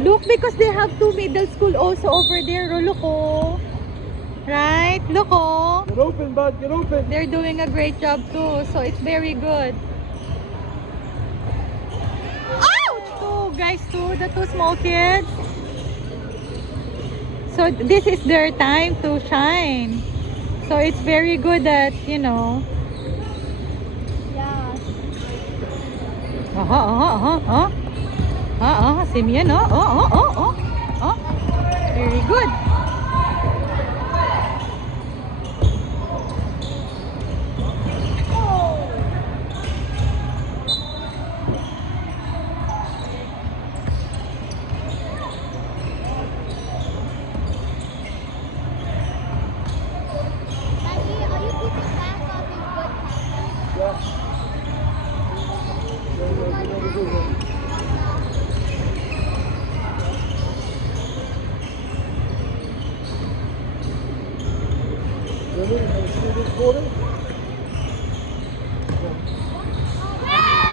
Look, because they have two middle school also over there. Oh, look, oh. Right? Look, oh. Get open, bud. Get open. They're doing a great job too. So it's very good. Ouch! Two guys too. The two small kids. So this is their time to shine. So it's very good that, you know. Yeah. Simeon, very good. Daddy, are you keeping track of his good passes? Really? You see this quarter?